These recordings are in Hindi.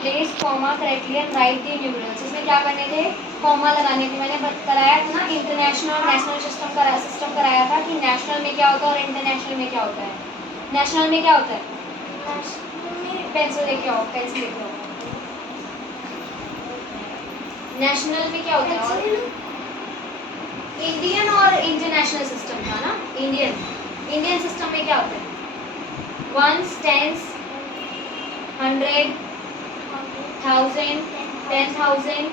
Place comma correctly and write the numerals. इसमें क्या करने थे, कॉमा लगाने थे। मैंने कराया था ना इंटरनेशनल और नेशनल सिस्टम कराया था कि नेशनल में क्या होता है और इंटरनेशनल में क्या होता है। नेशनल में क्या होता है, पेंसिल लेके आओ, पेंसिल लेके आओ। नेशनल में क्या होता है और इंडियन और इंटरनेशनल सिस्टम था ना। इंडियन सिस्टम में क्या होता है, वंस, टेंस, 100, 1000, 10,000,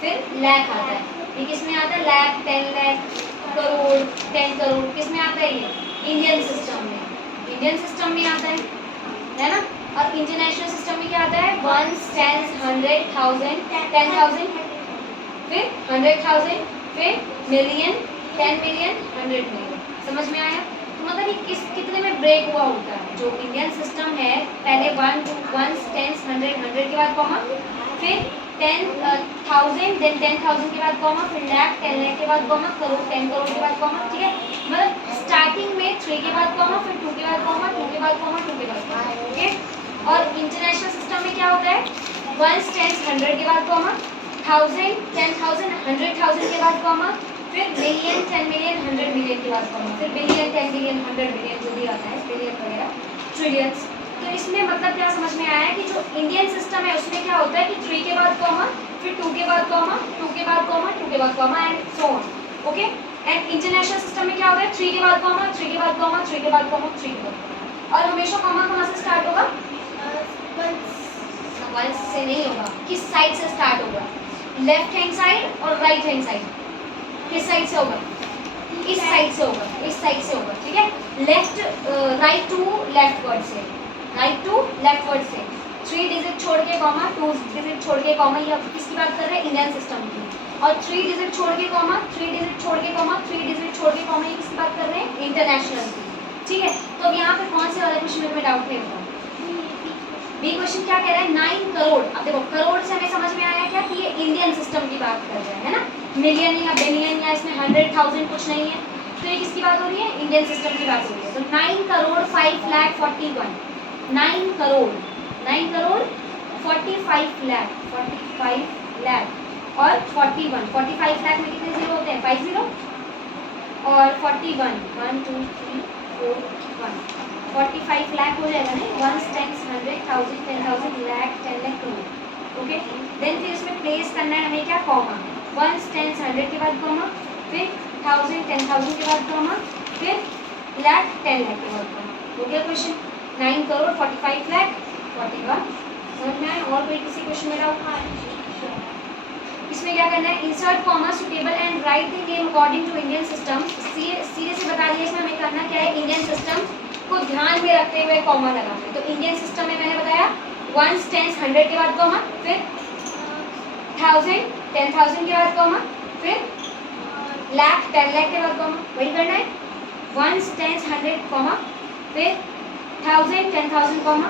फिर लाख आता है। ये किस में आता है, लाख, 10 लाख, करोड़, 10 करोड़, किस में आता है ये, इंडियन सिस्टम में। इंडियन सिस्टम में आता है ना। और इंटरनेशनल सिस्टम में क्या आता है, वंस, टेंस, 100, 1000, 10,000, फिर 100,000, फिर मिलियन, 10 मिलियन, 100 मिलियन। समझ में आया। तो मतलब ये कितने में ब्रेक हुआ होता है। जो इंडियन सिस्टम है, पहले वंस, टेंस, 100, 100 के बाद कॉमा, फिर 10,000, देन 10,000 के बाद कॉमा, फिर लाख, 10 लाख के बाद कॉमा, करोड़, 10 करोड़ के बाद कॉमा। ठीक है, मतलब स्टार्टिंग में 3 के बाद कॉमा, फिर 2 के बाद कॉमा, 2 के बाद कॉमा, 2 के बाद कॉमा। ओके। और इंटरनेशनल सिस्टम में क्या होता है, वंस, टेंस, 100 के बाद कॉमा, 1000, 10,000, 100,000 के बाद कॉमा, फिर मिलियन, 10 मिलियन, 100 मिलियन के बाद कॉमा, फिर बिलियन, 10 बिलियन, 100 बिलियन, जो भी आता है, बिलियन वगैरह, ट्रिलियंस। तो इसमें मतलब क्या समझ में आया कि जो इंडियन सिस्टम है उसमें क्या होता है कि 3 के बाद कॉमा, फिर 2 के बाद कॉमा, 2 के बाद कॉमा, 2 के बाद comma and so on. Okay. And international system में क्या होता है, 3 के बाद कॉमा, 3 के बाद कॉमा, 3 के बाद कॉमा, 3 के बाद कॉमा। और हमेशा कॉमा कहाँ से स्टार्ट होगा, वंस से नहीं होगा। किस साइड से स्टार्ट होगा, लेफ्ट हैंड साइड और राइट हैंड साइड। किस साइड से होगा, इस साइड से होगा, इस साइड से होगा। ठीक है, left, right to left word से, राइट टू लेफ्ट वर्ड से 3 डिजिट छोड़ के कॉमा, 2 डिजिट छोड़ के कॉमा। ये किसकी बात कर रहे हैं, इंडियन सिस्टम की। और 3 डिजिट छोड़ के कॉमा, 3 डिजिट छोड़ के कॉमा, 3 डिजिट छोड़ के कॉमा, ये किसकी बात कर रहे हैं, इंटरनेशनल की। ठीक है, तो अब यहाँ पे कौन से वाले क्वेश्चन में डाउट है, बताओ। बी क्वेश्चन क्या कह रहा है, 9 करोड़। अब देखो करोड़ से हमें समझ में आया क्या कि ये इंडियन सिस्टम की बात कर रहे हैं, है ना। मिलियन या बिलियन या इसमें 100,000 कुछ नहीं है। तो ये किसकी बात हो रही है, इंडियन सिस्टम की बात हो रही है। तो 9 करोड़ 5 लाख 41, 9 करोड़ 45 लाख, 45 लाख और 41, 45 लाख में कितने जीरो होते हैं, 5 जीरो। और 41, 1 2 3 4 1, 45 लाख हो जाएगा नहीं, ones, tens, 100, 1000, 10,000, lakh, 10 lakh, crore. Okay. Then फिर इसमें प्लेस करना है हमें क्या, कॉमा, वंस, टेंस, 100 के बाद कॉमा, फिर 1000, 10,000 के बाद कॉमा, फिर लाख, 10 लाख के बाद कॉमा। हो गया क्वेश्चन। 9 करोड़ 45 लाख 41। समझ में आया। और कोई किसी क्वेश्चन में डाउट, इसमें क्या करना है, insert comma suitable and write the name according to Indian system. सीधे से बता दिया, इसमें हमें करना क्या है, इंडियन सिस्टम को ध्यान में रखते हुए कॉमा लगाना है। तो इंडियन सिस्टम में मैंने बताया वंस, टेंस, 100 के बाद कॉमा, फिर 1000, 10,000 के बाद कॉमा, फिर लाख, 10 लाख के बाद कॉमा। वही करना है, वंस, टेंस, 100 कॉमा, फिर 1000, 10,000 कॉमा,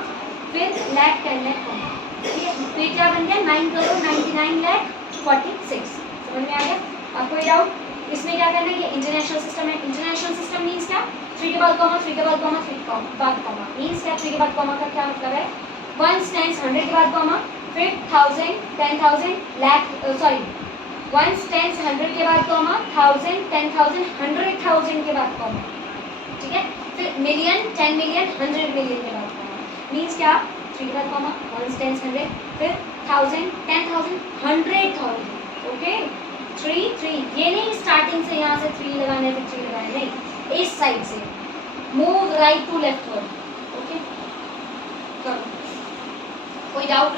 फिर लाख, 10 लाख कॉमा। ठीक है, तो ये क्या बन गया, 9 करोड़ 99 लाख 46। समझ में आ गया। और कोई डाउट, इसमें क्या करना है, ये इंटरनेशनल सिस्टम है। इंटरनेशनल सिस्टम मीन्स क्या, 3 के बाद कॉमा, 3 के बाद कॉमा, 3 के बाद कॉमा मीन्स क्या, 3 के बाद कॉमा का क्या मतलब है, वंस, टेंस, 100 के बाद कॉमा, फिर 1000, 10,000, लाख, सॉरी, वंस, टेंस, 100 के बाद कॉमा, 1000, 10,000, 100,000 के बाद कॉमा। ठीक है, फिर मिलियन, 10 मिलियन, 100 मिलियन के बाद कॉमा मीन्स क्या, 3 के बाद कॉमा, वंस, टेंस, 100, फिर 1000, 10,000, 100,000। ओके, 3 3, ये नहीं स्टार्टिंग से यहाँ से 3 लगाने, फिर 3 लगाने, नहीं, इस साइड से move right to left word. Okay, कोई डाउट।